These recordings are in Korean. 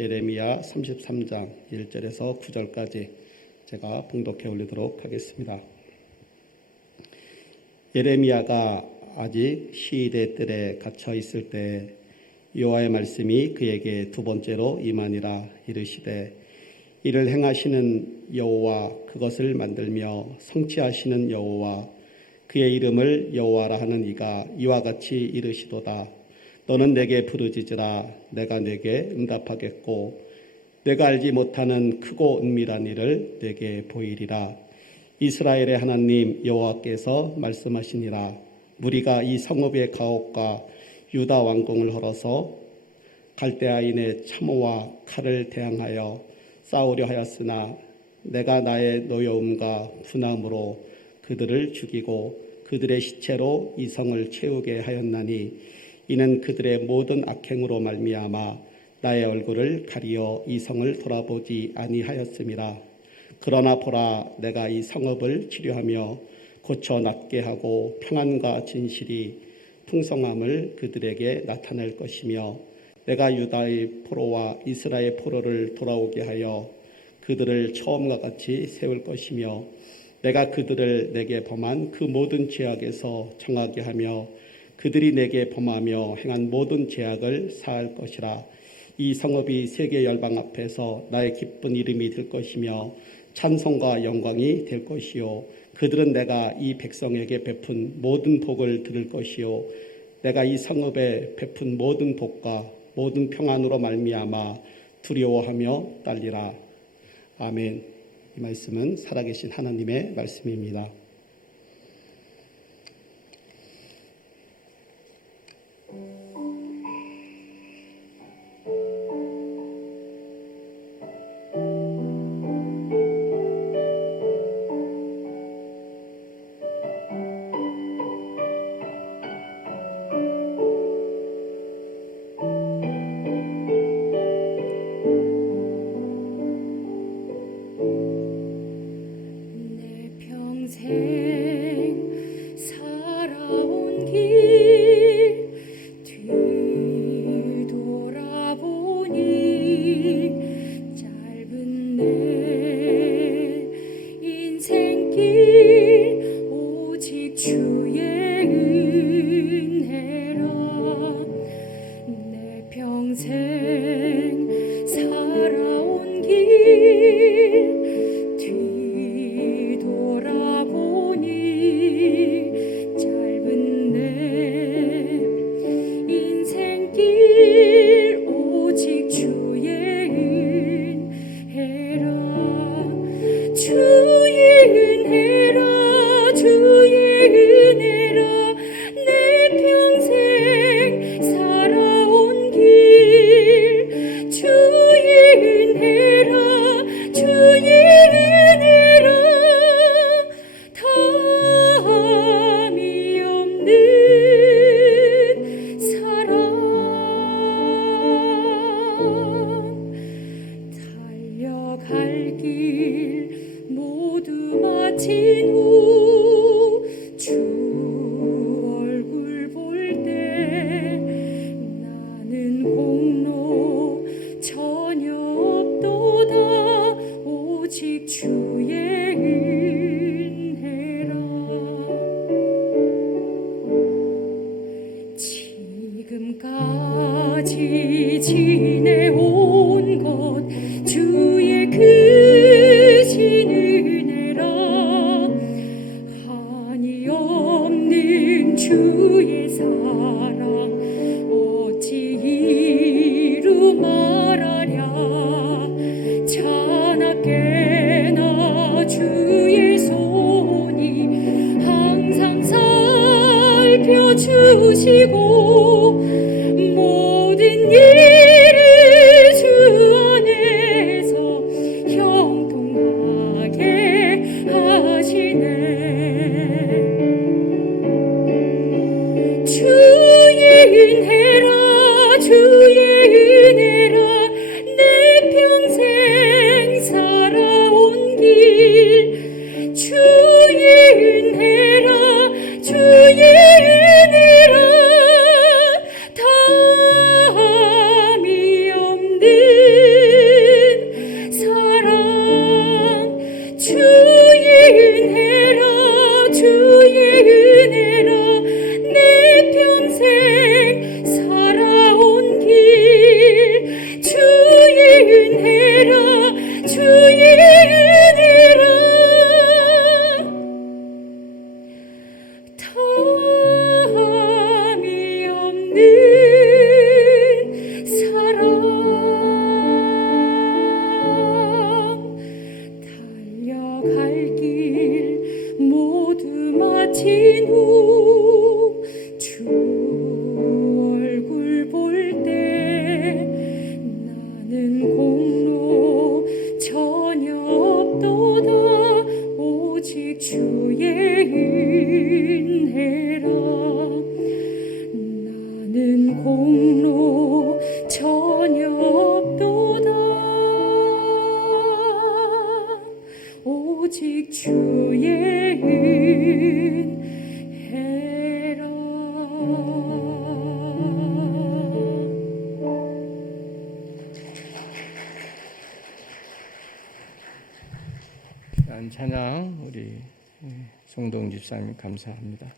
예레미야 33장 1절에서 9절까지 제가 봉독해 올리도록 하겠습니다. 예레미야가 아직 시대 뜰에 갇혀 있을 때 여호와의 말씀이 그에게 두 번째로 임하니라. 이르시되 이를 행하시는 여호와, 그것을 만들며 성취하시는 여호와, 그의 이름을 여호와라 하는 이가 이와 같이 이르시도다. 너는 내게 부르짖으라. 내가 내게 응답하겠고 내가 알지 못하는 크고 은밀한 일을 내게 보이리라. 이스라엘의 하나님 여호와께서 말씀하시니라. 무리가 이 성읍의 가옥과 유다 왕궁을 헐어서 갈대아인의 참호와 칼을 대항하여 싸우려 하였으나 내가 나의 노여움과 분함으로 그들을 죽이고 그들의 시체로 이 성을 채우게 하였나니 이는 그들의 모든 악행으로 말미암아 나의 얼굴을 가리어 이 성을 돌아보지 아니하였음이라. 그러나 보라, 내가 이 성읍을 치료하며 고쳐 낫게 하고 평안과 진실이 풍성함을 그들에게 나타낼 것이며 내가 유다의 포로와 이스라엘 포로를 돌아오게 하여 그들을 처음과 같이 세울 것이며 내가 그들을 내게 범한 그 모든 죄악에서 정하게 하며 그들이 내게 범하며 행한 모든 죄악을 사할 것이라. 이 성읍이 세계 열방 앞에서 나의 기쁜 이름이 될 것이며 찬송과 영광이 될 것이요 그들은 내가 이 백성에게 베푼 모든 복을 들을 것이요 내가 이 성읍에 베푼 모든 복과 모든 평안으로 말미암아 두려워하며 떨리라. 아멘. 이 말씀은 살아계신 하나님의 말씀입니다. 내 평생 귀한 찬양 우리 송동 집사님 감사합니다.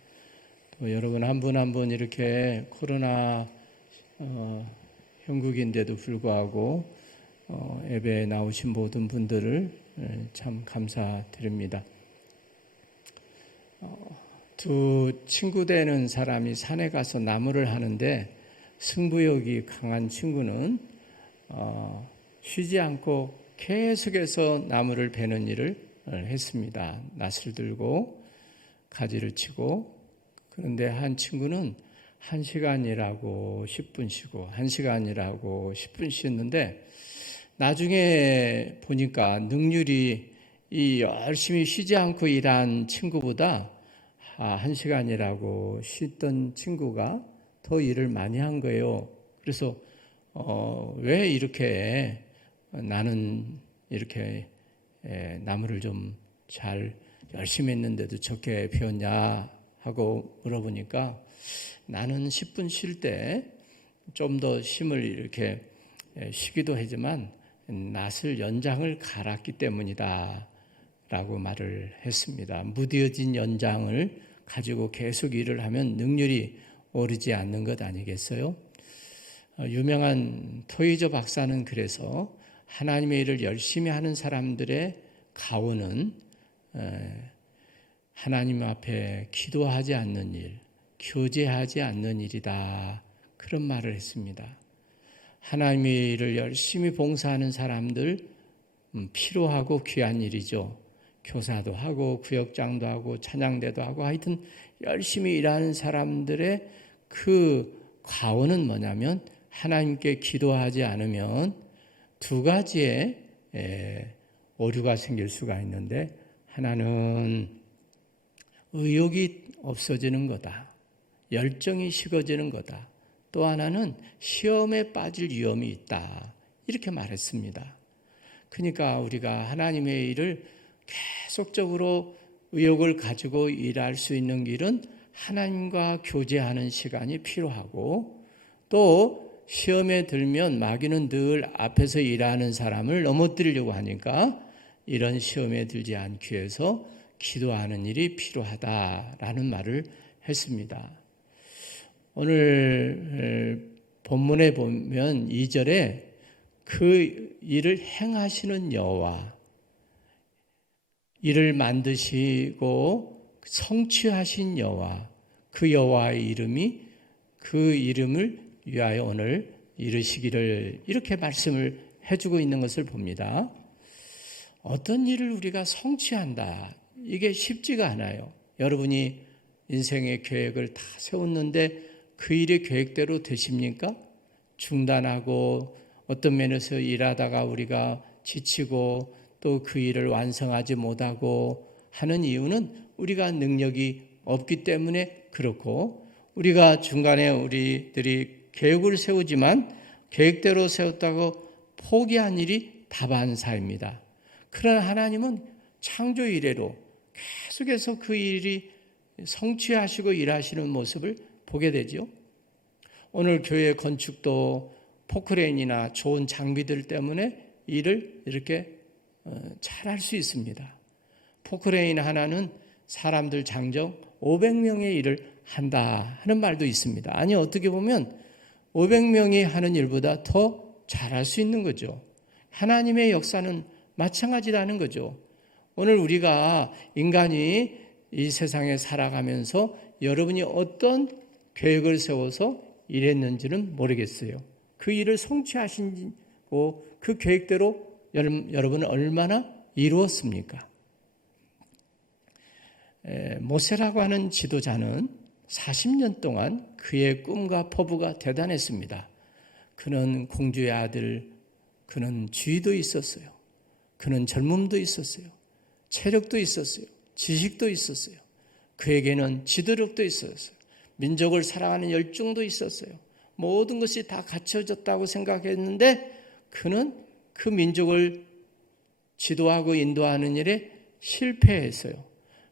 또 여러분 한 분 한 분 이렇게 코로나 형국인데도 불구하고 예배에 나오신 모든 분들을 참 감사드립니다. 두 친구 되는 사람이 산에 가서 나무를 하는데 승부욕이 강한 친구는 쉬지 않고 계속해서 나무를 베는 일을 했습니다. 낫을 들고 가지를 치고. 그런데 한 친구는 1시간 일하고 10분 쉬고 1시간 일하고 10분 쉬었는데 나중에 보니까 능률이 이 열심히 쉬지 않고 일한 친구보다 1시간 일하고 쉬던 친구가 더 일을 많이 한 거예요. 그래서 왜 이렇게 나는 이렇게 나무를 좀 잘 열심히 했는데도 적게 배웠냐 하고 물어보니까 나는 10분 쉴 때 좀 더 힘을 이렇게 쉬기도 하지만 낫을 연장을 갈았기 때문이다 라고 말을 했습니다. 무뎌진 연장을 가지고 계속 일을 하면 능률이 오르지 않는 것 아니겠어요? 유명한 토이저 박사는 그래서 하나님의 일을 열심히 하는 사람들의 가오는 하나님 앞에 기도하지 않는 일, 교제하지 않는 일이다. 그런 말을 했습니다. 하나님의 일을 열심히 봉사하는 사람들 필요하고 귀한 일이죠. 교사도 하고 구역장도 하고 찬양대도 하고 하여튼 열심히 일하는 사람들의 그 과오는 뭐냐면 하나님께 기도하지 않으면 두 가지의 오류가 생길 수가 있는데 하나는 의욕이 없어지는 거다. 열정이 식어지는 거다. 또 하나는 시험에 빠질 위험이 있다. 이렇게 말했습니다. 그러니까 우리가 하나님의 일을 계속적으로 의욕을 가지고 일할 수 있는 길은 하나님과 교제하는 시간이 필요하고 또 시험에 들면 마귀는 늘 앞에서 일하는 사람을 넘어뜨리려고 하니까 이런 시험에 들지 않기 위해서 기도하는 일이 필요하다라는 말을 했습니다. 오늘 본문에 보면 2절에 그 일을 행하시는 여호와, 일을 만드시고 성취하신 여호와, 그 여호와의 이름이 그 이름을 위하여 오늘 이르시기를 이렇게 말씀을 해주고 있는 것을 봅니다. 어떤 일을 우리가 성취한다. 이게 쉽지가 않아요. 여러분이 인생의 계획을 다 세웠는데 그 일이 계획대로 되십니까? 중단하고 어떤 면에서 일하다가 우리가 지치고 또 그 일을 완성하지 못하고 하는 이유는 우리가 능력이 없기 때문에 그렇고 우리가 중간에 우리들이 계획을 세우지만 계획대로 세웠다고 포기한 일이 다반사입니다. 그러나 하나님은 창조 이래로 계속해서 그 일이 성취하시고 일하시는 모습을 보게 되죠. 오늘 교회 건축도 포크레인이나 좋은 장비들 때문에 일을 이렇게 잘할 수 있습니다. 포크레인 하나는 사람들 장정 500명의 일을 한다 하는 말도 있습니다. 아니 어떻게 보면 500명이 하는 일보다 더 잘할 수 있는 거죠. 하나님의 역사는 마찬가지라는 거죠. 오늘 우리가 인간이 이 세상에 살아가면서 여러분이 어떤 계획을 세워서 일했는지는 모르겠어요. 그 일을 성취하시고 그 계획대로 여러분은 얼마나 이루었습니까? 모세라고 하는 지도자는 40년 동안 그의 꿈과 포부가 대단했습니다. 그는 공주의 아들, 그는 지위도 있었어요. 그는 젊음도 있었어요. 체력도 있었어요. 지식도 있었어요. 그에게는 지도력도 있었어요. 민족을 사랑하는 열정도 있었어요. 모든 것이 다 갖춰졌다고 생각했는데 그는 그 민족을 지도하고 인도하는 일에 실패했어요.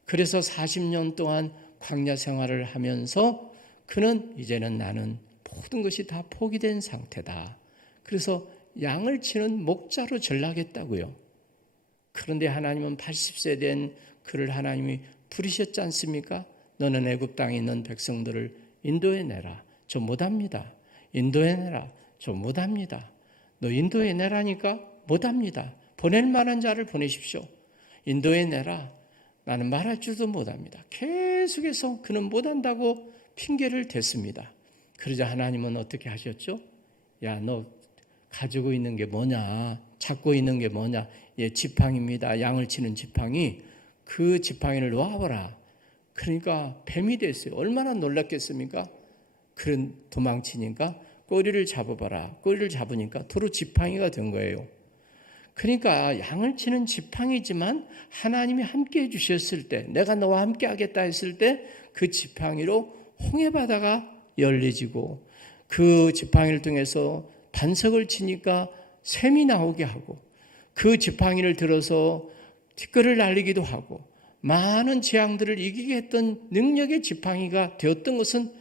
그래서 40년 동안 광야 생활을 하면서 그는 이제는 나는 모든 것이 다 포기된 상태다. 그래서 양을 치는 목자로 전락했다고요. 그런데 하나님은 80세 된 그를 하나님이 부르셨지 않습니까? 너는 애굽 땅에 있는 백성들을 인도해 내라. 저 못합니다. 인도해 내라. 저 못합니다. 너 인도해 내라니까 못합니다. 보낼 만한 자를 보내십시오. 인도해 내라. 나는 말할 줄도 못합니다. 계속해서 그는 못한다고 핑계를 댔습니다. 그러자 하나님은 어떻게 하셨죠? 야, 너 가지고 있는 게 뭐냐? 잡고 있는 게 뭐냐? 예, 지팡이입니다. 양을 치는 지팡이. 그 지팡이를 놓아보라. 그러니까 뱀이 됐어요. 얼마나 놀랐겠습니까? 그런 도망치니까 꼬리를 잡아봐라. 꼬리를 잡으니까 도로 지팡이가 된 거예요. 그러니까 양을 치는 지팡이지만 하나님이 함께 해주셨을 때, 내가 너와 함께 하겠다 했을 때 그 지팡이로 홍해바다가 열려지고 그 지팡이를 통해서 반석을 치니까 샘이 나오게 하고 그 지팡이를 들어서 티끌을 날리기도 하고 많은 재앙들을 이기게 했던 능력의 지팡이가 되었던 것은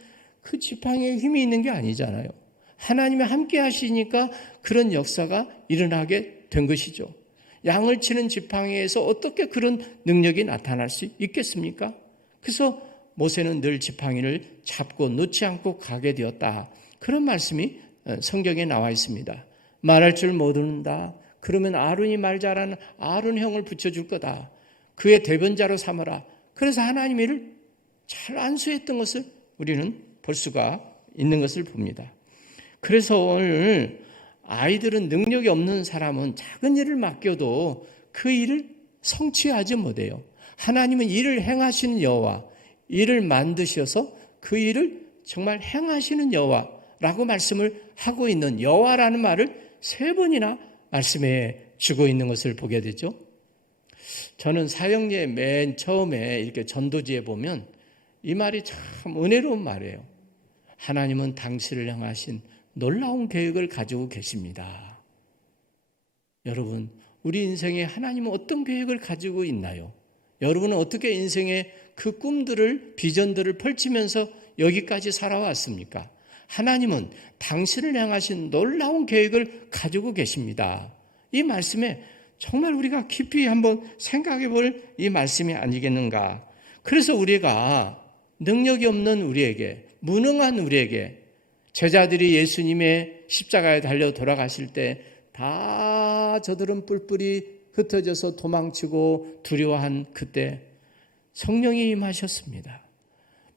그 지팡이에 힘이 있는 게 아니잖아요. 하나님이 함께 하시니까 그런 역사가 일어나게 된 것이죠. 양을 치는 지팡이에서 어떻게 그런 능력이 나타날 수 있겠습니까? 그래서 모세는 늘 지팡이를 잡고 놓지 않고 가게 되었다. 그런 말씀이 성경에 나와 있습니다. 말할 줄 모른다. 그러면 아론이 말 잘하는 아론 형을 붙여줄 거다. 그의 대변자로 삼아라. 그래서 하나님의 일을 잘 안수했던 것을 우리는 볼 수가 있는 것을 봅니다. 그래서 오늘 아이들은 능력이 없는 사람은 작은 일을 맡겨도 그 일을 성취하지 못해요. 하나님은 일을 행하시는 여호와, 일을 만드셔서 그 일을 정말 행하시는 여호와라고 말씀을 하고 있는 여호와라는 말을 3번이나 말씀해 주고 있는 것을 보게 되죠. 저는 사형리에 맨 처음에 이렇게 전도지에 보면 이 말이 참 은혜로운 말이에요. 하나님은 당신을 향하신 놀라운 계획을 가지고 계십니다. 여러분, 우리 인생에 하나님은 어떤 계획을 가지고 있나요? 여러분은 어떻게 인생의 그 꿈들을, 비전들을 펼치면서 여기까지 살아왔습니까? 하나님은 당신을 향하신 놀라운 계획을 가지고 계십니다. 이 말씀에 정말 우리가 깊이 한번 생각해 볼 이 말씀이 아니겠는가. 그래서 우리가 능력이 없는 우리에게, 무능한 우리에게 제자들이 예수님의 십자가에 달려 돌아가실 때 다 저들은 뿔뿔이 흩어져서 도망치고 두려워한 그때 성령이 임하셨습니다.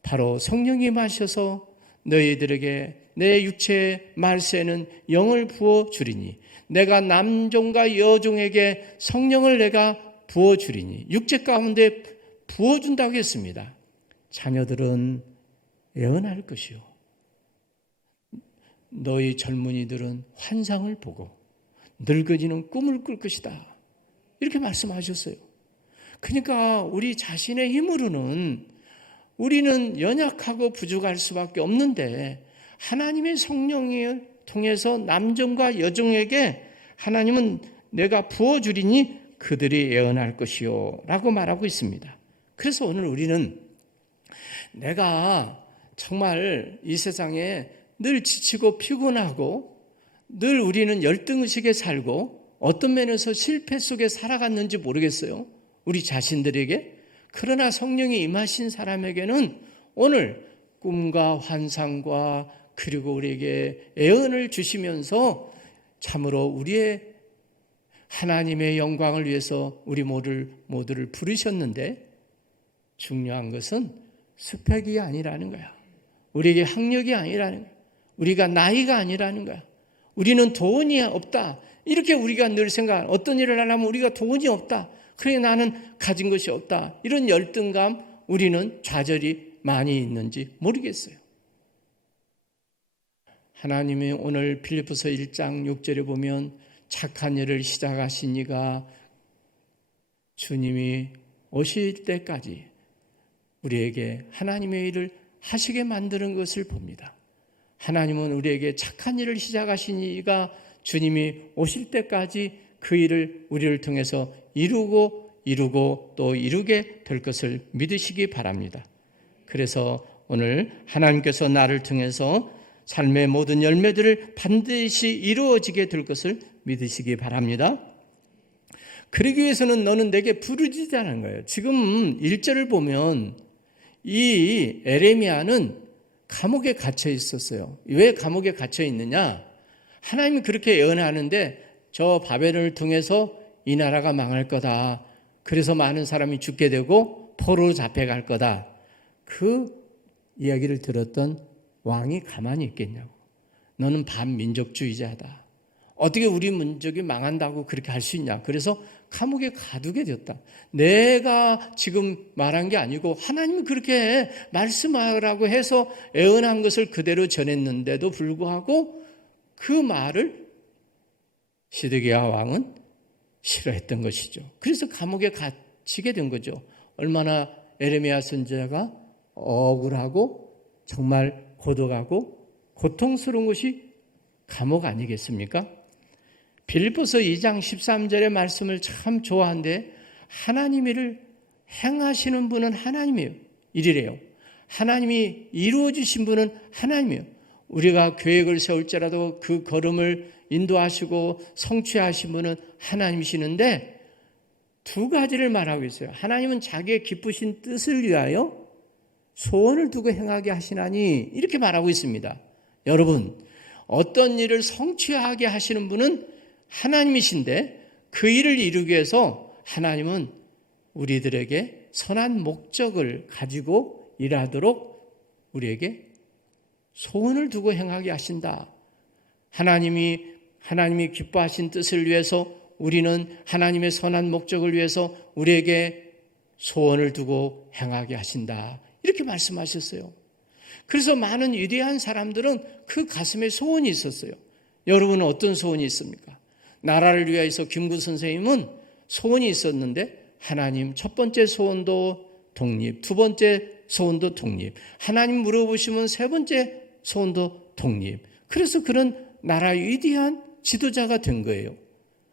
바로 성령이 임하셔서 너희들에게 내 육체의 말세는 영을 부어주리니 내가 남종과 여종에게 성령을 내가 부어주리니 육체 가운데 부어준다고 했습니다. 자녀들은 예언할 것이요 너희 젊은이들은 환상을 보고 늙은이는 꿈을 꿀 것이다. 이렇게 말씀하셨어요. 그러니까 우리 자신의 힘으로는 우리는 연약하고 부족할 수밖에 없는데 하나님의 성령을 통해서 남종과 여종에게 하나님은 내가 부어주리니 그들이 예언할 것이요 라고 말하고 있습니다. 그래서 오늘 우리는 내가 정말 이 세상에 늘 지치고 피곤하고 늘 우리는 열등의식에 살고 어떤 면에서 실패 속에 살아갔는지 모르겠어요. 우리 자신들에게. 그러나 성령이 임하신 사람에게는 오늘 꿈과 환상과 그리고 우리에게 예언을 주시면서 참으로 우리의 하나님의 영광을 위해서 우리 모두를 부르셨는데 중요한 것은 스펙이 아니라는 거야. 우리에게 학력이 아니라는 거야. 우리가 나이가 아니라는 거야. 우리는 돈이 없다. 이렇게 우리가 늘 생각하는 어떤 일을 하려면 우리가 돈이 없다. 그래 나는 가진 것이 없다. 이런 열등감 우리는 좌절이 많이 있는지 모르겠어요. 하나님이 오늘 빌립보서 1장 6절에 보면 착한 일을 시작하신 이가 주님이 오실 때까지 우리에게 하나님의 일을 하시게 만드는 것을 봅니다. 하나님은 우리에게 착한 일을 시작하신 이가 주님이 오실 때까지 그 일을 우리를 통해서 이루고 또 이루게 될 것을 믿으시기 바랍니다. 그래서 오늘 하나님께서 나를 통해서 삶의 모든 열매들을 반드시 이루어지게 될 것을 믿으시기 바랍니다. 그러기 위해서는 너는 내게 부르짖자는 거예요. 지금 1절을 보면 이 에레미야는 감옥에 갇혀 있었어요. 왜 감옥에 갇혀 있느냐? 하나님이 그렇게 예언하는데 저 바벨론을 통해서 이 나라가 망할 거다. 그래서 많은 사람이 죽게 되고 포로로 잡혀갈 거다. 그 이야기를 들었던 왕이 가만히 있겠냐고. 너는 반민족주의자다. 어떻게 우리 민족이 망한다고 그렇게 할 수 있냐. 그래서 감옥에 가두게 되었다. 내가 지금 말한 게 아니고 하나님이 그렇게 말씀하라고 해서 예언한 것을 그대로 전했는데도 불구하고 그 말을 시드기야 왕은 싫어했던 것이죠. 그래서 감옥에 갇히게 된 거죠. 얼마나 에레미야 선지자가 억울하고 정말 고독하고 고통스러운 것이 감옥 아니겠습니까? 빌립보서 2장 13절의 말씀을 참 좋아하는데 하나님 일을 행하시는 분은 하나님이에요. 이래요. 하나님이 이루어 주신 분은 하나님이에요. 우리가 계획을 세울지라도 그 걸음을 인도하시고 성취하신 분은 하나님이시는데 두 가지를 말하고 있어요. 하나님은 자기의 기쁘신 뜻을 위하여 소원을 두고 행하게 하시나니 이렇게 말하고 있습니다. 여러분, 어떤 일을 성취하게 하시는 분은 하나님이신데 그 일을 이루기 위해서 하나님은 우리들에게 선한 목적을 가지고 일하도록 우리에게 소원을 두고 행하게 하신다. 하나님이 기뻐하신 뜻을 위해서 우리는 하나님의 선한 목적을 위해서 우리에게 소원을 두고 행하게 하신다. 이렇게 말씀하셨어요. 그래서 많은 위대한 사람들은 그 가슴에 소원이 있었어요. 여러분은 어떤 소원이 있습니까? 나라를 위해서 김구 선생님은 소원이 있었는데 하나님 첫 번째 소원도 독립, 두 번째 소원도 독립, 하나님 물어보시면 세 번째 소원도 독립. 그래서 그런 나라의 위대한 지도자가 된 거예요.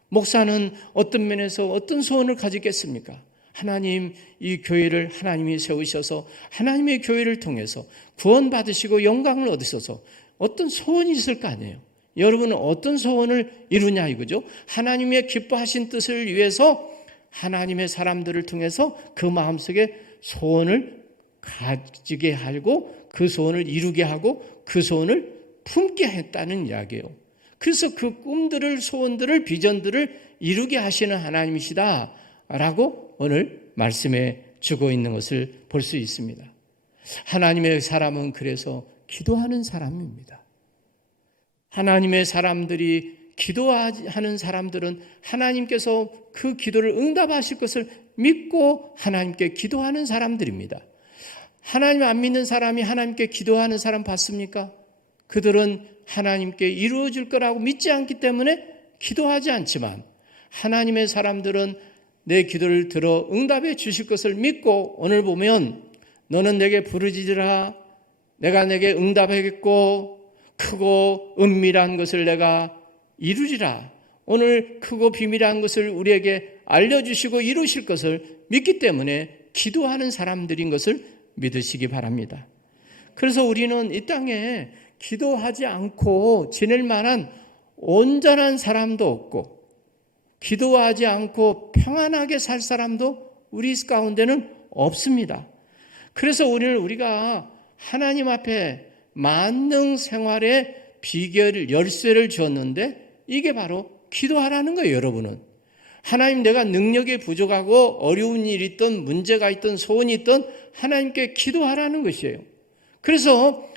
목사는 어떤 면에서 어떤 소원을 가지겠습니까? 하나님 이 교회를 하나님이 세우셔서 하나님의 교회를 통해서 구원받으시고 영광을 얻으셔서 어떤 소원이 있을 거 아니에요. 여러분은 어떤 소원을 이루냐 이거죠. 하나님의 기뻐하신 뜻을 위해서 하나님의 사람들을 통해서 그 마음속에 소원을 가지게 하고 그 소원을 이루게 하고 그 소원을 품게 했다는 이야기예요. 그래서 그 꿈들을, 소원들을, 비전들을 이루게 하시는 하나님이시다라고 오늘 말씀해 주고 있는 것을 볼 수 있습니다. 하나님의 사람은 그래서 기도하는 사람입니다. 하나님의 사람들이 기도하는 사람들은 하나님께서 그 기도를 응답하실 것을 믿고 하나님께 기도하는 사람들입니다. 하나님 안 믿는 사람이 하나님께 기도하는 사람 봤습니까? 그들은 하나님께 이루어질 거라고 믿지 않기 때문에 기도하지 않지만 하나님의 사람들은 내 기도를 들어 응답해 주실 것을 믿고 오늘 보면 너는 내게 부르짖으라 내가 내게 응답하겠고 크고 은밀한 것을 내가 이루리라. 오늘 크고 비밀한 것을 우리에게 알려주시고 이루실 것을 믿기 때문에 기도하는 사람들인 것을 믿으시기 바랍니다. 그래서 우리는 이 땅에 기도하지 않고 지낼 만한 온전한 사람도 없고 기도하지 않고 평안하게 살 사람도 우리 가운데는 없습니다. 그래서 오늘 우리가 하나님 앞에 만능 생활의 비결, 열쇠를 주었는데 이게 바로 기도하라는 거예요, 여러분은. 하나님 내가 능력이 부족하고 어려운 일이 있든 문제가 있든 소원이 있든 하나님께 기도하라는 것이에요. 그래서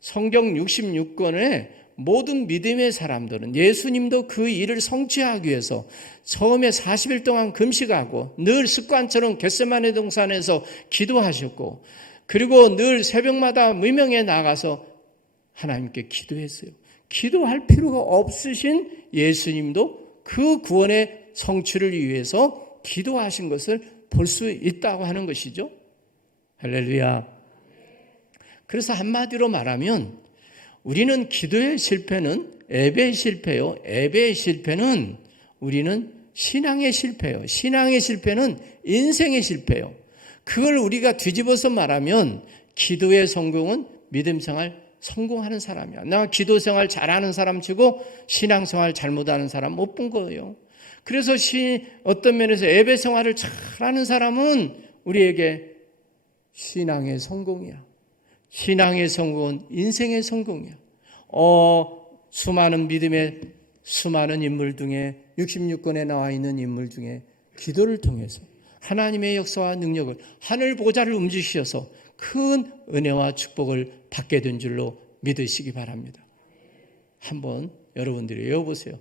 성경 66권에 모든 믿음의 사람들은 예수님도 그 일을 성취하기 위해서 처음에 40일 동안 금식하고 늘 습관처럼 겟세마네 동산에서 기도하셨고 그리고 늘 새벽마다 무명에 나가서 하나님께 기도했어요. 기도할 필요가 없으신 예수님도 그 구원의 성취를 위해서 기도하신 것을 볼 수 있다고 하는 것이죠. 할렐루야. 그래서 한마디로 말하면 우리는 기도의 실패는 예배의 실패요. 예배의 실패는 우리는 신앙의 실패요. 신앙의 실패는 인생의 실패요. 그걸 우리가 뒤집어서 말하면 기도의 성공은 믿음생활 성공하는 사람이야. 나 기도생활 잘하는 사람 치고 신앙생활 잘못하는 사람 못 본 거예요. 그래서 어떤 면에서 예배 생활을 잘하는 사람은 우리에게 신앙의 성공이야. 신앙의 성공은 인생의 성공이야. 수많은 믿음의 수많은 인물 중에 66권에 나와 있는 인물 중에 기도를 통해서 하나님의 역사와 능력을 하늘 보좌를 움직이셔서 큰 은혜와 축복을 받게 된 줄로 믿으시기 바랍니다. 한번 여러분들이 외워보세요.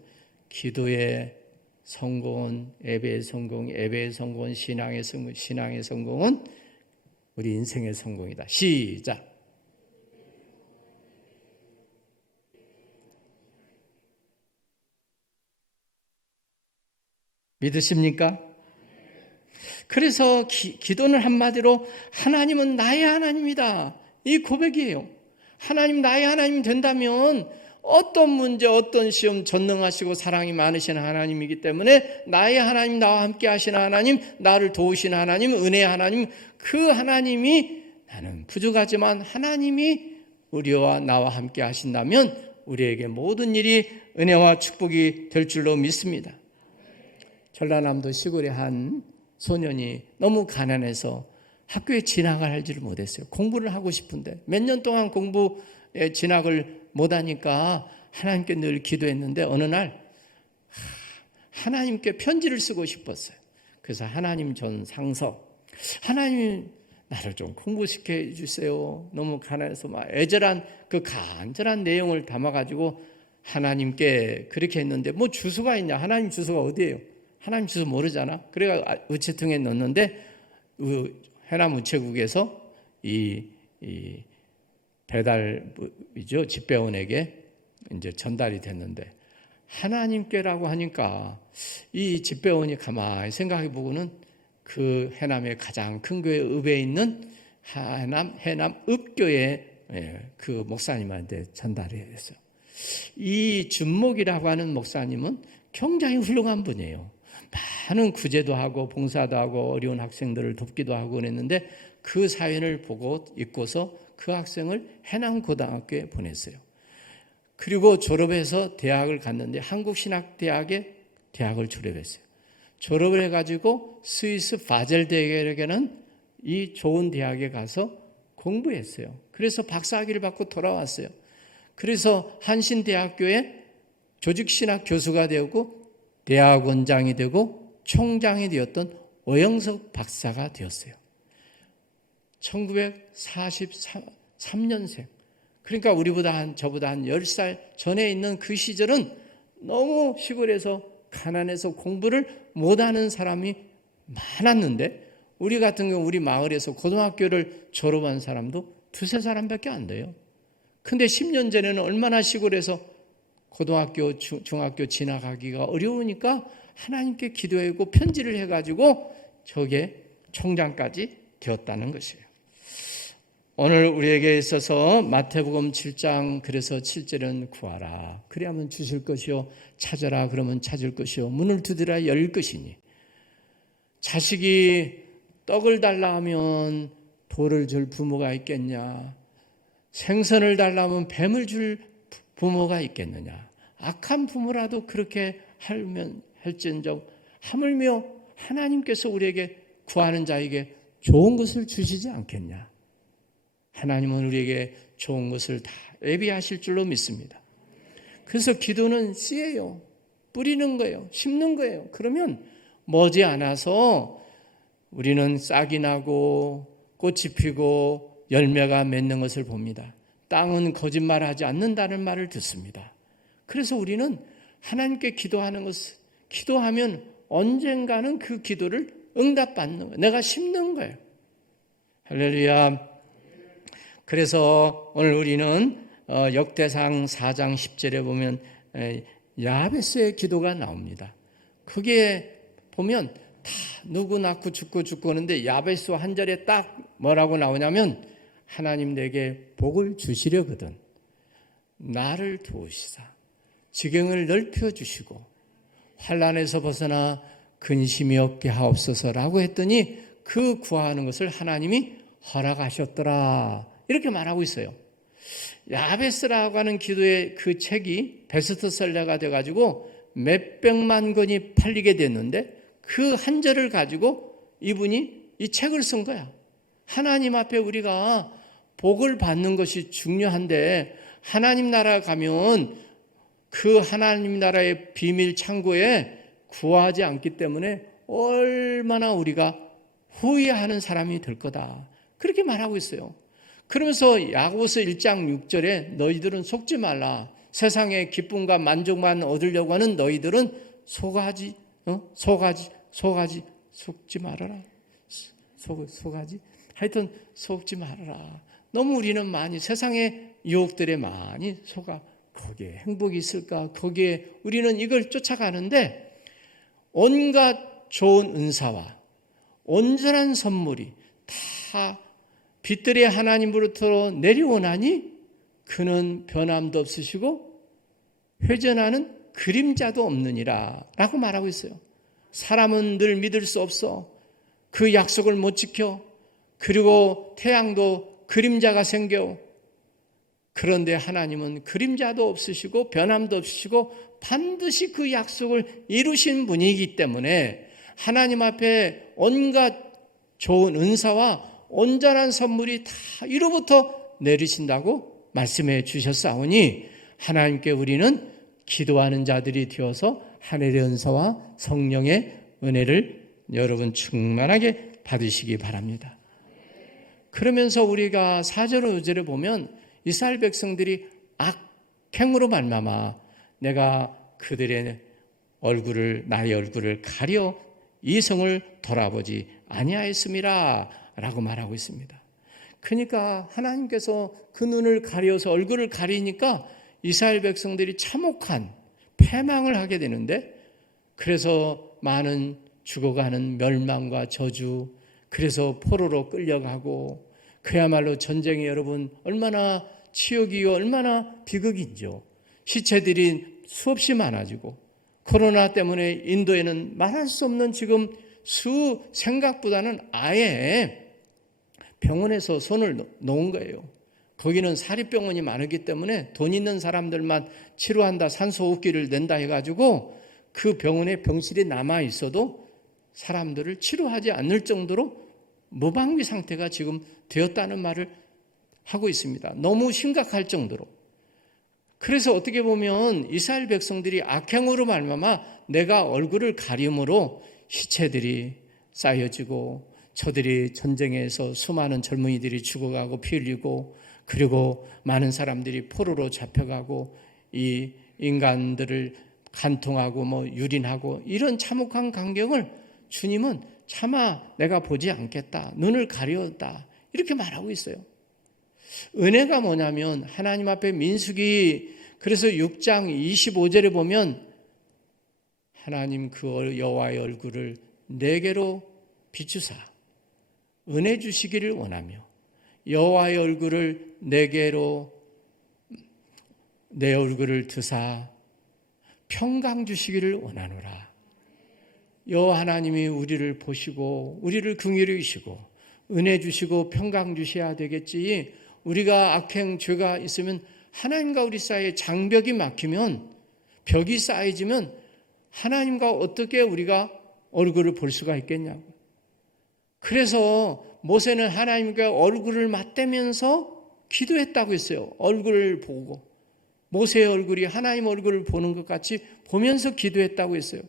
기도의 성공은 예배의 성공, 예배의 성공은 신앙의 성공, 신앙의 성공은 우리 인생의 성공이다. 시작. 믿으십니까? 그래서 기도는 한마디로 하나님은 나의 하나님이다. 이 고백이에요. 하나님 나의 하나님 된다면 어떤 문제, 어떤 시험 전능하시고 사랑이 많으신 하나님이기 때문에 나의 하나님, 나와 함께 하시는 하나님, 나를 도우시는 하나님, 은혜의 하나님, 그 하나님이 나는 부족하지만 하나님이 우리와 나와 함께 하신다면 우리에게 모든 일이 은혜와 축복이 될 줄로 믿습니다. 전라남도 시골의 한 소년이 너무 가난해서 학교에 진학을 하지를 못했어요. 공부를 하고 싶은데 몇 년 동안 공부에 진학을 못하니까 하나님께 늘 기도했는데 어느 날 하나님께 편지를 쓰고 싶었어요. 그래서 하나님 전 상서, 하나님 나를 좀 공부시켜 주세요. 너무 가난해서 막 애절한 그 간절한 내용을 담아가지고 하나님께 그렇게 했는데 뭐 주소가 있냐? 하나님 주소가 어디예요? 하나님 주소 모르잖아. 그래가 우체통에 넣었는데 해남 우체국에서 이 배달이죠 집배원에게 이제 전달이 됐는데 하나님께라고 하니까 이 집배원이 가만히 생각해 보고는 그 해남의 가장 큰 교회 읍에 있는 해남 읍교회 그 목사님한테 전달이 됐어요. 이 준목이라고 하는 목사님은 굉장히 훌륭한 분이에요. 많은 구제도 하고 봉사도 하고 어려운 학생들을 돕기도 하고 그랬는데 그 사연을 보고 읽고서 그 학생을 해남고등학교에 보냈어요. 그리고 졸업해서 대학을 갔는데 한국신학대학에 대학을 졸업했어요. 졸업을 해가지고 스위스 바젤 대학에는 이 좋은 대학에 가서 공부했어요. 그래서 박사학위를 받고 돌아왔어요. 그래서 한신대학교에 조직신학 교수가 되었고 대학원장이 되고 총장이 되었던 오영석 박사가 되었어요. 1943년생. 그러니까 저보다 한 10살 전에 있는 그 시절은 너무 시골에서 가난해서 공부를 못하는 사람이 많았는데 우리 같은 경우 우리 마을에서 고등학교를 졸업한 사람도 두세 사람밖에 안 돼요. 근데 10년 전에는 얼마나 시골에서 고등학교, 중학교 지나가기가 어려우니까 하나님께 기도하고 편지를 해가지고 저게 총장까지 되었다는 것이에요. 오늘 우리에게 있어서 마태복음 7장 그래서 7절은 구하라 그리하면 주실 것이요 찾아라 그러면 찾을 것이요 문을 두드라 열릴 것이니 자식이 떡을 달라 하면 돌을 줄 부모가 있겠냐 생선을 달라 하면 뱀을 줄 부모가 있겠느냐 악한 부모라도 그렇게 할진정 하물며 하나님께서 우리에게 구하는 자에게 좋은 것을 주시지 않겠냐. 하나님은 우리에게 좋은 것을 다 예비하실 줄로 믿습니다. 그래서 기도는 씨예요. 뿌리는 거예요. 심는 거예요. 그러면 머지않아서 우리는 싹이 나고 꽃이 피고 열매가 맺는 것을 봅니다. 땅은 거짓말하지 않는다는 말을 듣습니다. 그래서 우리는 하나님께 기도하는 것을 기도하면 언젠가는 그 기도를 응답받는 거예요. 내가 심는 거예요. 할렐루야. 그래서 오늘 우리는 역대상 4장 10절에 보면 야베스의 기도가 나옵니다. 거기에 보면 다 누구 낳고 죽고 하는데 야베스 한 절에 딱 뭐라고 나오냐면 하나님 내게 복을 주시려거든 나를 도우시사 지경을 넓혀주시고 환난에서 벗어나 근심이 없게 하옵소서라고 했더니 그 구하는 것을 하나님이 허락하셨더라 이렇게 말하고 있어요. 야베스라고 하는 기도의 그 책이 베스트셀러가 돼가지고 몇백만 권이 팔리게 됐는데 그 한 절을 가지고 이분이 이 책을 쓴 거야. 하나님 앞에 우리가 복을 받는 것이 중요한데 하나님 나라 가면 그 하나님 나라의 비밀 창고에 구하지 않기 때문에 얼마나 우리가 후회하는 사람이 될 거다. 그렇게 말하고 있어요. 그러면서 야고보서 1장 6절에 너희들은 속지 말라. 세상의 기쁨과 만족만 얻으려고 하는 너희들은 속지 말아라. 속아지? 하여튼 속지 말아라. 너무 우리는 많이 세상의 유혹들에 많이 속아. 거기에 행복이 있을까? 거기에 우리는 이걸 쫓아가는데 온갖 좋은 은사와 온전한 선물이 다 빛들의 하나님으로부터 내려오나니 그는 변함도 없으시고 회전하는 그림자도 없느니라 라고 말하고 있어요. 사람은 늘 믿을 수 없어. 그 약속을 못 지켜. 그리고 태양도 그림자가 생겨. 그런데 하나님은 그림자도 없으시고 변함도 없으시고 반드시 그 약속을 이루신 분이기 때문에 하나님 앞에 온갖 좋은 은사와 온전한 선물이 다 이로부터 내리신다고 말씀해 주셨사오니 하나님께 우리는 기도하는 자들이 되어서 하늘의 은사와 성령의 은혜를 여러분 충만하게 받으시기 바랍니다. 그러면서 우리가 4절 5절에 보면 이스라엘 백성들이 악행으로 말미암아 내가 그들의 나의 얼굴을 가려 이 성을 돌아보지 아니하였음이라 라고 말하고 있습니다. 그러니까 하나님께서 그 눈을 가려서 얼굴을 가리니까 이스라엘 백성들이 참혹한 패망을 하게 되는데 그래서 많은 죽어가는 멸망과 저주, 그래서 포로로 끌려가고 그야말로 전쟁이 여러분 얼마나 치욕이요 얼마나 비극이죠. 시체들이 수없이 많아지고 코로나 때문에 인도에는 말할 수 없는 지금 생각보다는 아예 병원에서 손을 놓은 거예요. 거기는 사립병원이 많기 때문에 돈 있는 사람들만 치료한다, 산소호흡기를 낸다 해가지고 그 병원에 병실이 남아 있어도 사람들을 치료하지 않을 정도로 무방비 상태가 지금 되었다는 말을 하고 있습니다. 너무 심각할 정도로. 그래서 어떻게 보면 이스라엘 백성들이 악행으로 말미암아 내가 얼굴을 가림으로 시체들이 쌓여지고 저들이 전쟁에서 수많은 젊은이들이 죽어가고 피 흘리고 그리고 많은 사람들이 포로로 잡혀가고 이 인간들을 간통하고 유린하고 이런 참혹한 광경을 주님은 차마 내가 보지 않겠다. 눈을 가렸다. 이렇게 말하고 있어요. 은혜가 뭐냐면 하나님 앞에 민수기 그래서 6장 25절에 보면 하나님 그 여호와의 얼굴을 내게로 비추사 은혜 주시기를 원하며 여호와의 얼굴을 내게로 내 얼굴을 드사 평강 주시기를 원하노라. 여호와 하나님이 우리를 보시고 우리를 긍휼히 여기시고 은혜 주시고 평강 주셔야 되겠지. 우리가 악행 죄가 있으면 하나님과 우리 사이에 장벽이 막히면 벽이 쌓여지면 하나님과 어떻게 우리가 얼굴을 볼 수가 있겠냐고. 그래서 모세는 하나님과 얼굴을 맞대면서 기도했다고 했어요. 얼굴을 보고 모세의 얼굴이 하나님 얼굴을 보는 것 같이 보면서 기도했다고 했어요.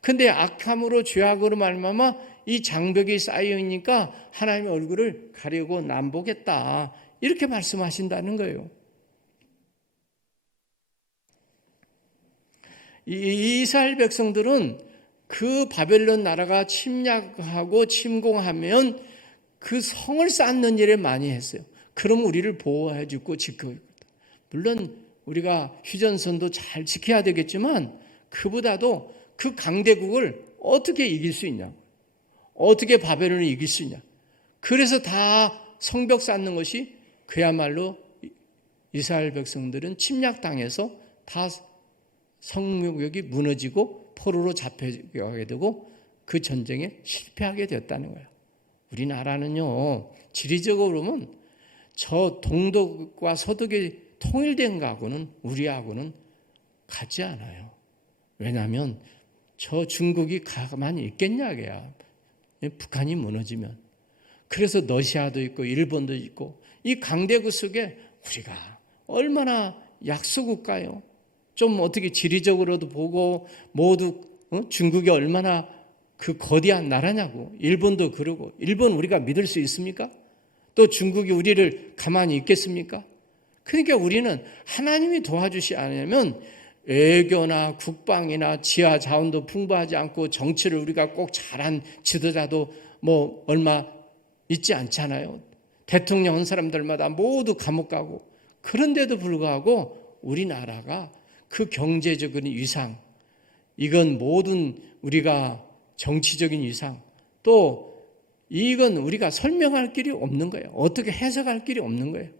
근데 악함으로 죄악으로 말미암아 이 장벽이 쌓여있으니까 하나님의 얼굴을 가리고 남보겠다 이렇게 말씀하신다는 거예요. 이스라엘 백성들은 그 바벨론 나라가 침략하고 침공하면 그 성을 쌓는 일을 많이 했어요. 그럼 우리를 보호해 주고 지켜야 되거든. 물론 우리가 휴전선도 잘 지켜야 되겠지만 그보다도 그 강대국을 어떻게 이길 수 있냐. 어떻게 바벨론을 이길 수 있냐. 그래서 다 성벽 쌓는 것이 그야말로 이스라엘 백성들은 침략당해서 다 성벽이 무너지고 포로로 잡혀가게 되고 그 전쟁에 실패하게 되었다는 거예요. 우리나라는요, 지리적으로 보면 저 동독과 서독이 통일된 거하고는 우리하고는 같지 않아요. 왜냐하면 저 중국이 가만히 있겠냐, 걔야. 북한이 무너지면. 그래서 러시아도 있고 일본도 있고 이 강대국 속에 우리가 얼마나 약소국가요. 좀 어떻게 지리적으로도 보고 모두 중국이 얼마나 그 거대한 나라냐고. 일본도 그러고. 일본 우리가 믿을 수 있습니까? 또 중국이 우리를 가만히 있겠습니까? 그러니까 우리는 하나님이 도와주시 않으면 외교나 국방이나 지하 자원도 풍부하지 않고 정치를 우리가 꼭 잘한 지도자도 뭐 얼마 있지 않잖아요. 대통령 한 사람들마다 모두 감옥 가고. 그런데도 불구하고 우리나라가 그 경제적인 위상, 이건 모든 우리가 정치적인 위상, 또 이건 우리가 설명할 길이 없는 거예요. 어떻게 해석할 길이 없는 거예요.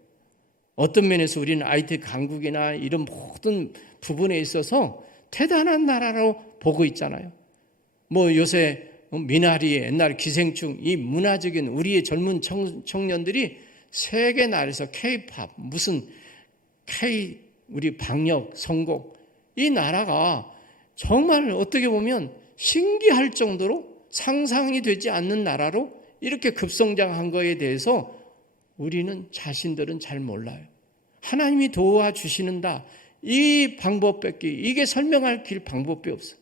어떤 면에서 우리는 IT 강국이나 이런 모든 부분에 있어서 대단한 나라로 보고 있잖아요. 뭐 요새 미나리, 옛날 기생충, 이 문화적인 우리의 젊은 청년들이 세계 나라에서 K-팝, 무슨 우리 방역, 성공, 이 나라가 정말 어떻게 보면 신기할 정도로 상상이 되지 않는 나라로 이렇게 급성장한 거에 대해서 우리는 자신들은 잘 몰라요. 하나님이 도와주시는다. 이 방법밖에, 이게 설명할 길 방법이 없어.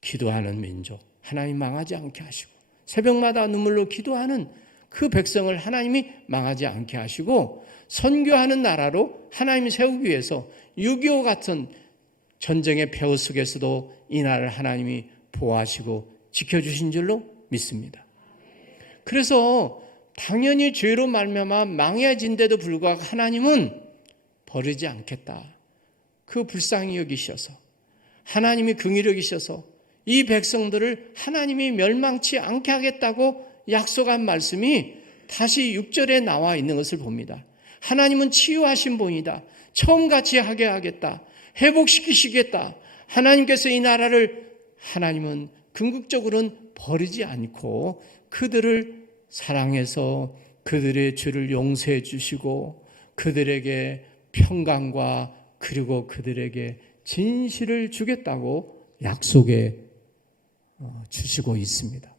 기도하는 민족, 하나님 망하지 않게 하시고, 새벽마다 눈물로 기도하는 그 백성을 하나님이 망하지 않게 하시고, 선교하는 나라로 하나님이 세우기 위해서 6.25 같은 전쟁의 폐허 속에서도 이 나라를 하나님이 보호하시고 지켜주신 줄로 믿습니다. 그래서 당연히 죄로 말미암아 망해진데도 불구하고 하나님은 버리지 않겠다. 그 불쌍히 여기셔서 하나님이 긍휼히 여기셔서 이 백성들을 하나님이 멸망치 않게 하겠다고 약속한 말씀이 다시 6절에 나와 있는 것을 봅니다. 하나님은 치유하신 분이다. 처음같이 하게 하겠다. 회복시키시겠다. 하나님께서 이 나라를 하나님은 궁극적으로는 버리지 않고 그들을 사랑해서 그들의 죄를 용서해 주시고 그들에게 평강과 그리고 그들에게 진실을 주겠다고 약속해 주시고 있습니다.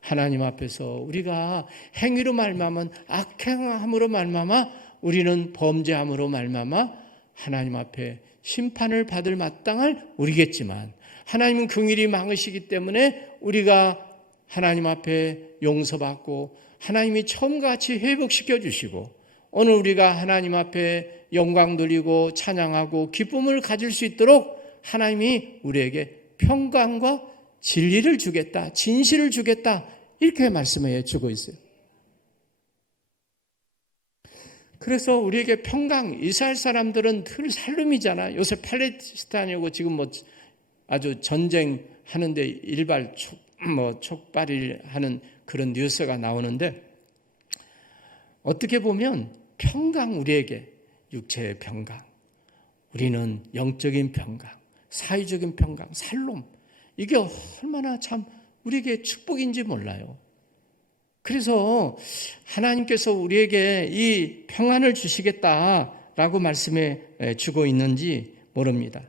하나님 앞에서 우리가 행위로 말미암아 악행함으로 말미암아 우리는 범죄함으로 말미암아 하나님 앞에 심판을 받을 마땅을 우리겠지만 하나님은 긍휼히 많으시기 때문에 우리가 하나님 앞에 용서받고 하나님이 처음같이 회복시켜 주시고 오늘 우리가 하나님 앞에 영광 돌리고 찬양하고 기쁨을 가질 수 있도록 하나님이 우리에게 평강과 진리를 주겠다, 진실을 주겠다 이렇게 말씀해 주고 있어요. 그래서 우리에게 평강, 이스라엘 사람들은 늘 살림이잖아. 요새 팔레스타인이고 지금 뭐 아주 전쟁하는데 일발 촉발하는 그런 뉴스가 나오는데 어떻게 보면 평강 우리에게 육체의 평강, 우리는 영적인 평강, 사회적인 평강, 살롬 이게 얼마나 참 우리에게 축복인지 몰라요. 그래서 하나님께서 우리에게 이 평안을 주시겠다라고 말씀해 주고 있는지 모릅니다.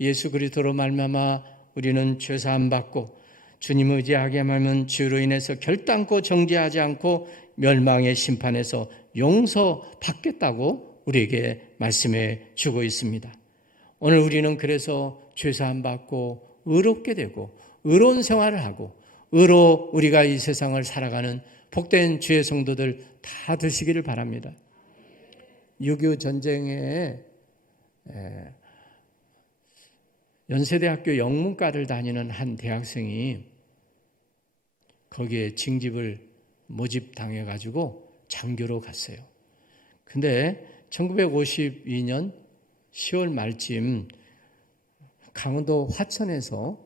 예수 그리스도로 말미암아 우리는 죄사함 받고 주님 의지하게 하면 주로 인해서 결단코 정죄하지 않고 멸망의 심판에서 용서받겠다고 우리에게 말씀해 주고 있습니다. 오늘 우리는 그래서 죄사함 받고 의롭게 되고 의로운 생활을 하고 의로 우리가 이 세상을 살아가는 복된 주의 성도들 다 되시기를 바랍니다. 6.25 전쟁에 연세대학교 영문과를 다니는 한 대학생이 거기에 징집을 모집당해가지고 장교로 갔어요. 근데 1952년 10월 말쯤 강원도 화천에서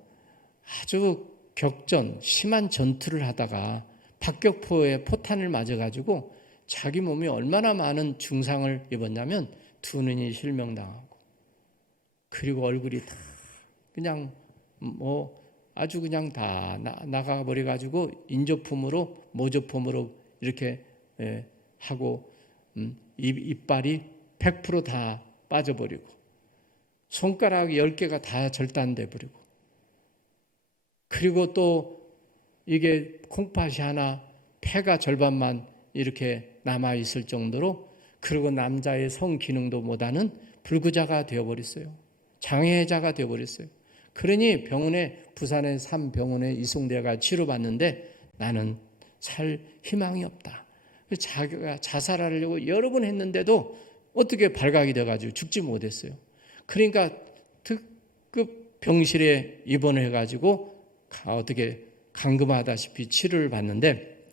아주 격전, 심한 전투를 하다가 박격포에 포탄을 맞아가지고 자기 몸이 얼마나 많은 중상을 입었냐면 두 눈이 실명당하고 그리고 얼굴이 다 그냥 아주 그냥 다 나가버려가지고 인조품으로 모조품으로 이렇게 하고 이빨이 100% 다 빠져버리고 손가락 10개가 다 절단돼 버리고, 그리고 또 이게 콩팥이 하나, 폐가 절반만 이렇게 남아 있을 정도로, 그리고 남자의 성 기능도 못하는 불구자가 되어버렸어요. 장애자가 되어버렸어요. 그러니 부산의 3병원에 이송되어가 치료받는데 나는 살 희망이 없다. 자기가 자살하려고 여러 번 했는데도 어떻게 발각이 돼가지고 죽지 못했어요. 그러니까 특급 병실에 입원을 해가지고 어떻게 감금하다시피 치료를 받는데,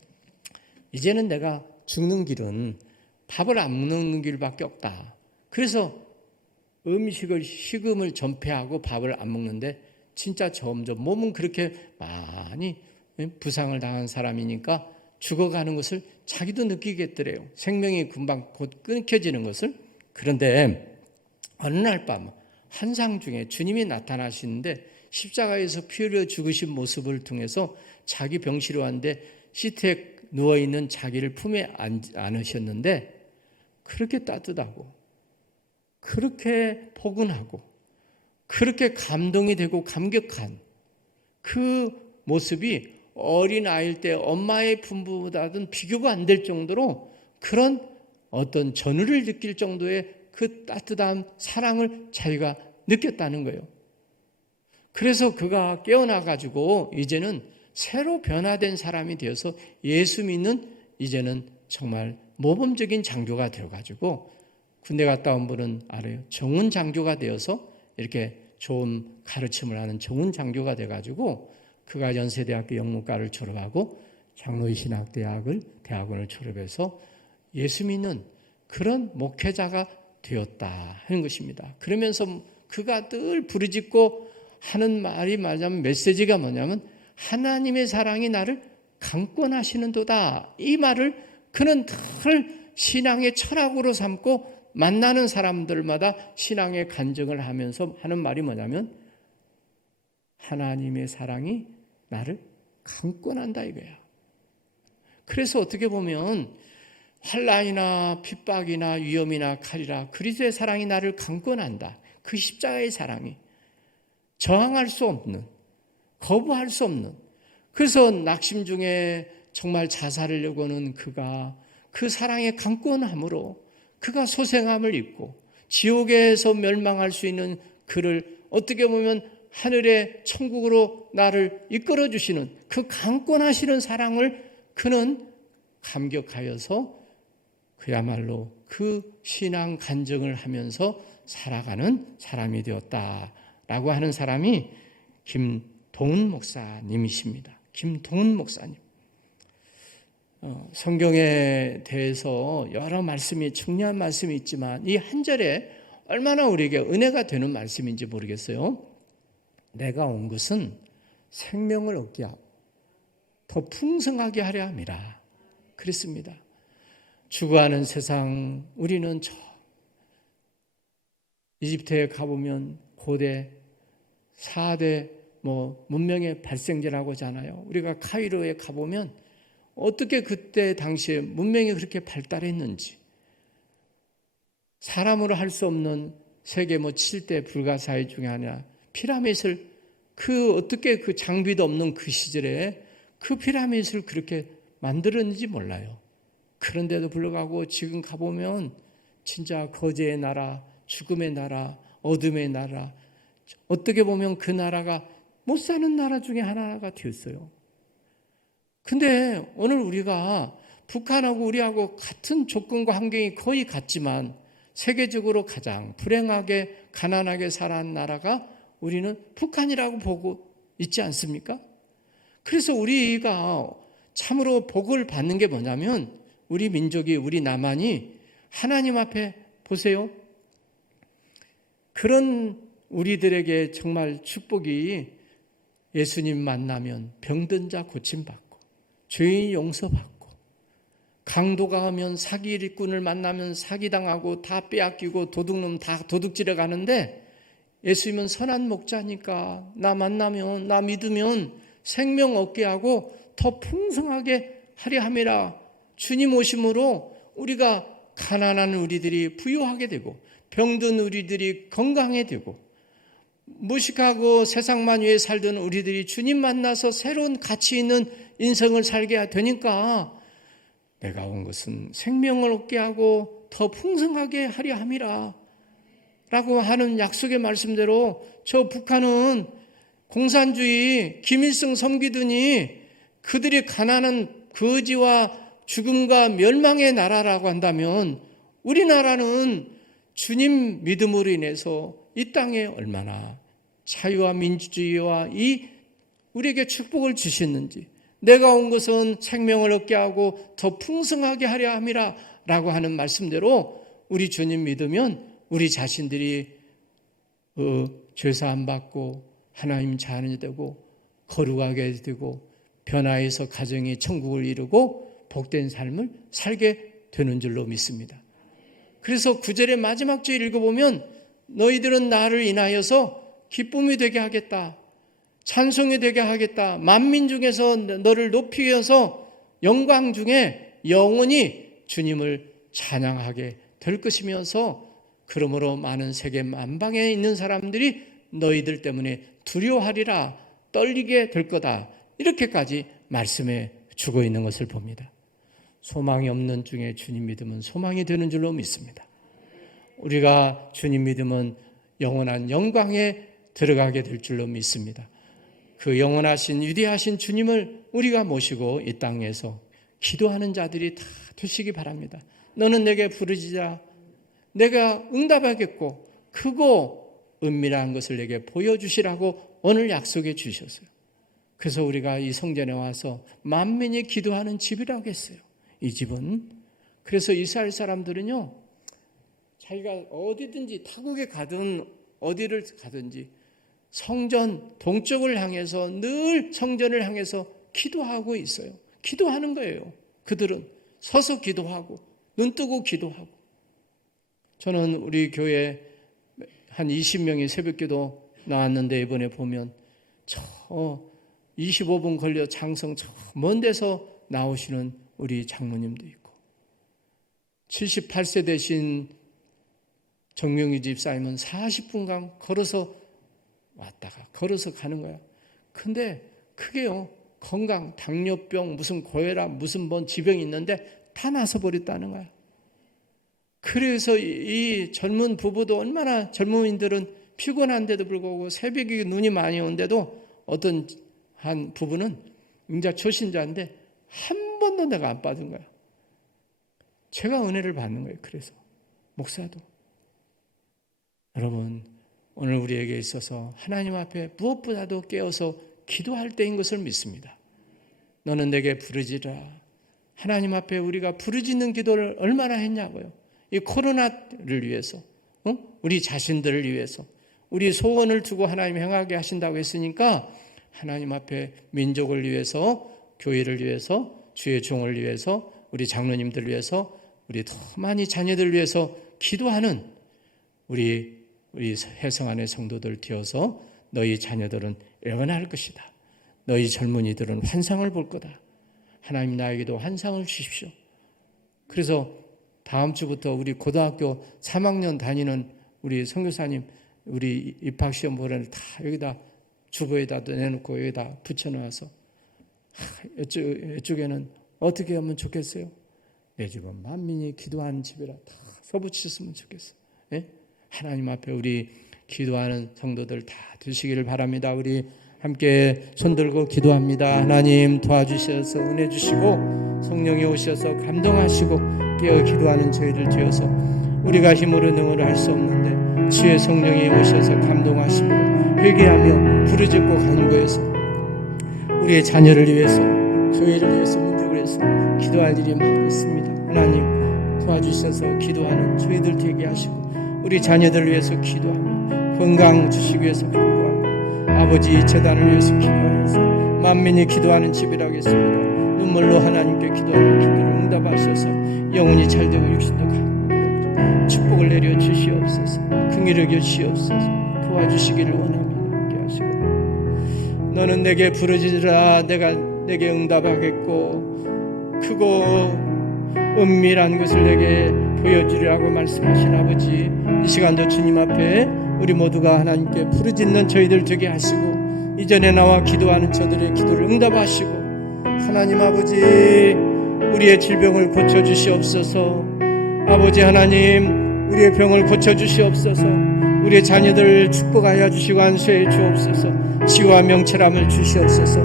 이제는 내가 죽는 길은 밥을 안 먹는 길밖에 없다. 그래서 식음을 전폐하고 밥을 안 먹는데, 진짜 점점 몸은 그렇게 많이 부상을 당한 사람이니까 죽어가는 것을 자기도 느끼겠더래요. 생명이 금방 곧 끊겨지는 것을. 그런데 어느 날 밤 환상 중에 주님이 나타나시는데, 십자가에서 피 흘려 죽으신 모습을 통해서 자기 병실에 왔는데 시트에 누워있는 자기를 품에 안으셨는데, 그렇게 따뜻하고 그렇게 포근하고 그렇게 감동이 되고 감격한 그 모습이 어린아이일 때 엄마의 품보다는 비교가 안 될 정도로 그런 어떤 전율을 느낄 정도의 그 따뜻한 사랑을 자기가 느꼈다는 거예요. 그래서 그가 깨어나가지고 이제는 새로 변화된 사람이 되어서 예수 믿는, 이제는 정말 모범적인 장교가 되어가지고, 군대 갔다 온 분은 알아요. 정훈 장교가 되어서 이렇게 좋은 가르침을 하는 정훈 장교가 돼가지고, 그가 연세대학교 영문과를 졸업하고 장로신학대학원을 졸업해서 예수 믿는 그런 목회자가 되었다 하는 것입니다. 그러면서 그가 늘 부르짖고 하는 말이 말하자면 메시지가 뭐냐면, 하나님의 사랑이 나를 강권하시는도다. 이 말을 그는 늘 신앙의 철학으로 삼고 만나는 사람들마다 신앙의 간증을 하면서 하는 말이 뭐냐면, 하나님의 사랑이 나를 강권한다 이거야. 그래서 어떻게 보면 환난이나 핍박이나 위험이나 칼이라 그리스도의 사랑이 나를 강권한다. 그 십자가의 사랑이 저항할 수 없는, 거부할 수 없는. 그래서 낙심 중에 정말 자살을 하려고는 그가 그 사랑의 강권함으로 그가 소생함을 입고 지옥에서 멸망할 수 있는 그를 어떻게 보면 하늘의 천국으로 나를 이끌어 주시는 그 강권하시는 사랑을 그는 감격하여서 그야말로 그 신앙 간증을 하면서 살아가는 사람이 되었다라고 하는 사람이 김동훈 목사님이십니다. 김동훈 목사님. 성경에 대해서 여러 말씀이, 중요한 말씀이 있지만 이 한 절에 얼마나 우리에게 은혜가 되는 말씀인지 모르겠어요. 내가 온 것은 생명을 얻게 하고 더 풍성하게 하려 함이라 그랬습니다. 죽어가는 세상, 우리는 저 이집트에 가보면 고대 4대 문명의 발생지라고 하잖아요. 우리가 카이로에 가보면 어떻게 그때 당시에 문명이 그렇게 발달했는지, 사람으로 할 수 없는 세계 7대 불가사의 중에 하나 피라밋을 어떻게 그 장비도 없는 그 시절에 그 피라밋을 그렇게 만들었는지 몰라요. 그런데도 불구하고 지금 가보면 진짜 거제의 나라, 죽음의 나라, 어둠의 나라, 어떻게 보면 그 나라가 못 사는 나라 중에 하나가 되었어요. 근데 오늘 우리가 북한하고 우리하고 같은 조건과 환경이 거의 같지만 세계적으로 가장 불행하게 가난하게 살아온 나라가 우리는 북한이라고 보고 있지 않습니까? 그래서 우리가 참으로 복을 받는 게 뭐냐면, 우리 민족이, 우리 남한이 하나님 앞에 보세요. 그런 우리들에게 정말 축복이, 예수님 만나면 병든 자 고침받고 죄인 용서받고, 강도가 하면 사기꾼을 만나면 사기당하고 다 빼앗기고 도둑놈 다 도둑질해 가는데, 예수님은 선한 목자니까 나 만나면, 나 믿으면 생명 얻게 하고 더 풍성하게 하려 함이라. 주님 오심으로 우리가 가난한 우리들이 부유하게 되고 병든 우리들이 건강해 되고 무식하고 세상만 위해 살던 우리들이 주님 만나서 새로운 가치 있는 인생을 살게 되니까 내가 온 것은 생명을 얻게 하고 더 풍성하게 하려 함이라 라고 하는 약속의 말씀대로 저 북한은 공산주의 김일성 섬기더니 그들이 가난한 거지와 죽음과 멸망의 나라라고 한다면 우리나라는 주님 믿음으로 인해서 이 땅에 얼마나 자유와 민주주의와 우리에게 축복을 주셨는지, 내가 온 것은 생명을 얻게 하고 더 풍성하게 하려 함이라 라고 하는 말씀대로 우리 주님 믿으면 우리 자신들이 죄사함 받고 하나님 자녀이 되고 거룩하게 되고 변화해서 가정이 천국을 이루고 복된 삶을 살게 되는 줄로 믿습니다. 그래서 9절의 마지막 줄 읽어보면 너희들은 나를 인하여서 기쁨이 되게 하겠다, 찬송이 되게 하겠다, 만민 중에서 너를 높이 위해서 영광 중에 영원히 주님을 찬양하게 될 것이면서 그러므로 많은 세계 만방에 있는 사람들이 너희들 때문에 두려워하리라, 떨리게 될 거다, 이렇게까지 말씀해 주고 있는 것을 봅니다. 소망이 없는 중에 주님 믿음은 소망이 되는 줄로 믿습니다. 우리가 주님 믿음은 영원한 영광에 들어가게 될 줄로 믿습니다. 그 영원하신 위대하신 주님을 우리가 모시고 이 땅에서 기도하는 자들이 다 되시기 바랍니다. 너는 내게 부르짖으라, 내가 응답하겠고 크고 은밀한 것을 내게 보여주시라고 오늘 약속해 주셨어요. 그래서 우리가 이 성전에 와서 만민이 기도하는 집이라고 했어요. 이 집은. 그래서 이스라엘 사람들은요, 자기가 어디든지 타국에 가든 어디를 가든지 성전 동쪽을 향해서 늘 성전을 향해서 기도하고 있어요. 기도하는 거예요. 그들은 서서 기도하고 눈 뜨고 기도하고. 저는 우리 교회 한 20명이 새벽기도 나왔는데 이번에 보면 저 25분 걸려 장성 저 먼 데서 나오시는 우리 장로님도 있고, 78세 되신 정명희 집사님은 40분간 걸어서 왔다가 걸어서 가는 거야. 근데 그게요, 건강, 당뇨병, 무슨 고혈압, 무슨 뭔 지병이 있는데 다 나서 버렸다는 거야. 그래서 이 젊은 부부도 얼마나, 젊은이들은 피곤한데도 불구하고 새벽에 눈이 많이 오는데도 어떤 한 부부는 인자 초신자인데 한 번도 내가 안 빠진 거야. 제가 은혜를 받는 거예요. 그래서 목사도. 여러분, 오늘 우리에게 있어서 하나님 앞에 무엇보다도 깨어서 기도할 때인 것을 믿습니다. 너는 내게 부르짖으라. 하나님 앞에 우리가 부르짖는 기도를 얼마나 했냐고요. 이 코로나를 위해서, 우리 자신들을 위해서, 우리 소원을 두고 하나님 행하게 하신다고 했으니까 하나님 앞에 민족을 위해서, 교회를 위해서, 주의 종을 위해서, 우리 장로님들 위해서, 우리 더 많이 자녀들 위해서 기도하는 우리 회성 안의 성도들 되어서 너희 자녀들은 영원할 것이다. 너희 젊은이들은 환상을 볼 거다. 하나님 나에게도 환상을 주십시오. 그래서 다음 주부터 우리 고등학교 3학년 다니는 우리 선교사님, 우리 입학시험 보라를 다 여기다 주보에다 내놓고 여기다 붙여놓아서 이쪽에는 어떻게 하면 좋겠어요? 내 집은 만민이 기도하는 집이라 다 써붙였으면 좋겠어요. 예? 하나님 앞에 우리 기도하는 성도들 다 되시기를 바랍니다. 우리 함께 손들고 기도합니다. 하나님 도와주셔서 은혜 주시고 성령이 오셔서 감동하시고 깨어 기도하는 저희들 되어서 우리가 힘으로 능으로 할 수 없는데 주의 성령이 오셔서 감동하심으로 회개하며 부르짖고 간구해서 우리의 자녀를 위해서, 교회를 위해서, 민족을 위해서 기도할 일이 많이 있습니다. 하나님 도와주셔서 기도하는 저희들 되게 하시고 우리 자녀들을 위해서 기도하며 건강 주시기 위해서 간구하고 아버지 재단을 위해서 기도하여서 만민이 기도하는 집이라고 했습니다. 눈물로 하나님께 기도하는 기도를 응답하셔서 영혼이 잘되고 육신도 강하게 축복을 내려 주시옵소서. 긍휼히 여겨 주시옵소서. 도와주시기를 원합니다. 함께 하시고 너는 내게 부르짖으라. 내가 내게 응답하겠고 크고 은밀한 것을 내게 보여주리라고 말씀하신 아버지, 이 시간도 주님 앞에 우리 모두가 하나님께 부르짖는 저희들 되게 하시고 이전에 나와 기도하는 저들의 기도를 응답하시고 하나님 아버지 우리의 질병을 고쳐주시옵소서. 아버지 하나님 우리의 병을 고쳐주시옵소서. 우리의 자녀들을 축복하여 주시고 안수해 주옵소서. 지혜와 명철함을 주시옵소서.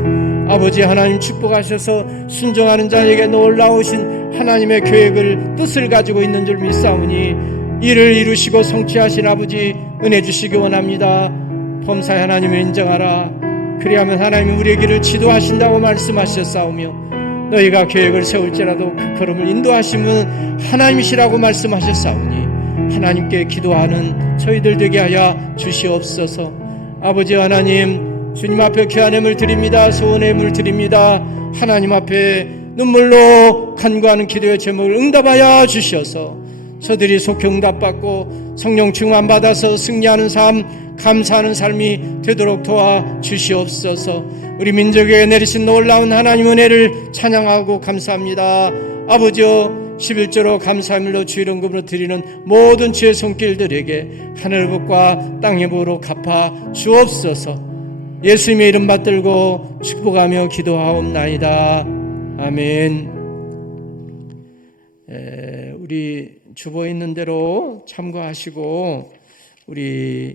아버지 하나님 축복하셔서 순종하는 자에게 놀라우신 하나님의 계획을 뜻을 가지고 있는 줄 믿사오니 이를 이루시고 성취하신 아버지 은혜 주시기 원합니다. 범사의 하나님을 인정하라. 그리하면 하나님이 우리의 길을 지도하신다고 말씀하셨사오며 너희가 계획을 세울지라도 그 걸음을 인도하심은 하나님이시라고 말씀하셨사오니 하나님께 기도하는 저희들 되게 하여 주시옵소서. 아버지 하나님 주님 앞에 귀한 예물 드립니다. 소원의 예물 드립니다. 하나님 앞에 눈물로 간구하는 기도의 제목을 응답하여 주셔서 저들이 속히 응답받고 성령 충만 받아서 승리하는 삶, 감사하는 삶이 되도록 도와 주시옵소서. 우리 민족에게 내리신 놀라운 하나님 은혜를 찬양하고 감사합니다. 아버지여 11조로 감사함으로 주 이름으로 드리는 모든 주의 손길들에게 하늘 복과 땅의 복으로 갚아 주옵소서. 예수님의 이름 받들고 축복하며 기도하옵나이다. 아멘. 우리 주보에 있는 대로 참고하시고 우리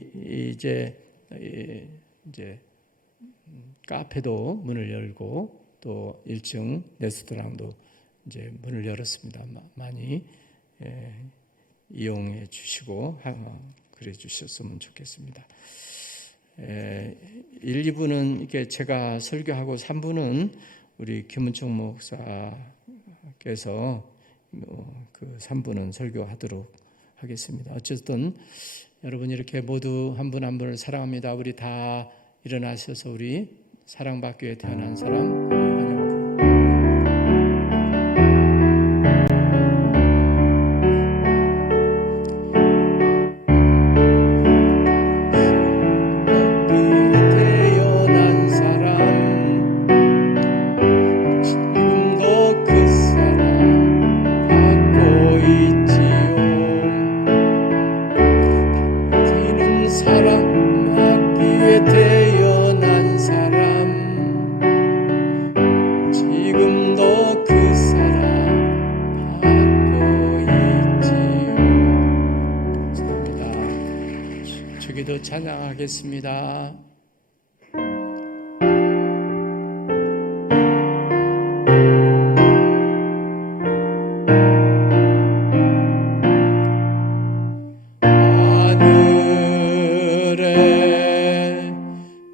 이제 카페도 문을 열고 또 1층 레스토랑도 이제 문을 열었습니다. 많이 이용해 주시고 그래 주셨으면 좋겠습니다. 1, 2부는 이렇게 제가 설교하고 3부는 우리 김은총 목사께서 그 3부는 설교하도록 하겠습니다. 어쨌든 여러분 이렇게 모두 한 분 한 분을 사랑합니다. 우리 다 일어나셔서 우리 사랑받기 위해 태어난 사람 찬양하겠습니다. 하늘에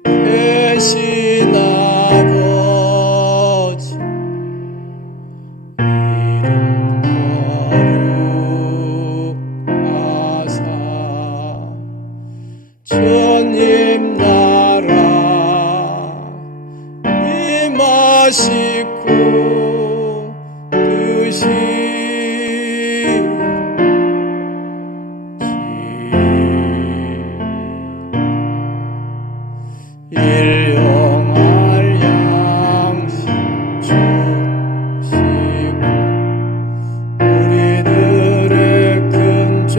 계신 아버지 이름 거룩하사 주님 나라 임하시고 뜻이 일용할 양식 주시고 우리들의 큰 죄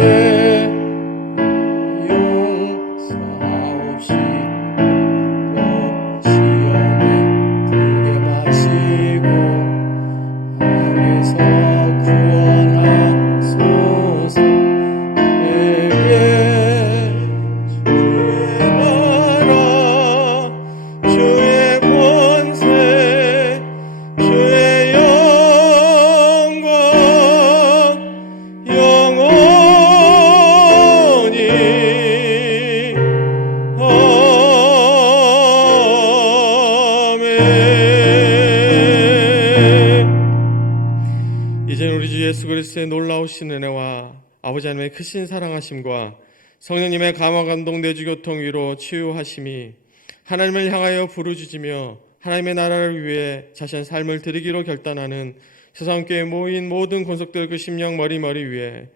예수 그리스도의 놀라우신 은혜와 아버지 하나님의 크신 사랑하심과 성령님의 감화 감동 내주 교통 위로 치유하심이 하나님을 향하여 부르짖으며 하나님의 나라를 위해 자신의 삶을 드리기로 결단하는 세상교회에 모인 모든 권속들 그 심령 머리 위에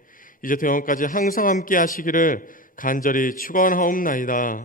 이제 영원까지 항상 함께 하시기를 간절히 축원하옵나이다.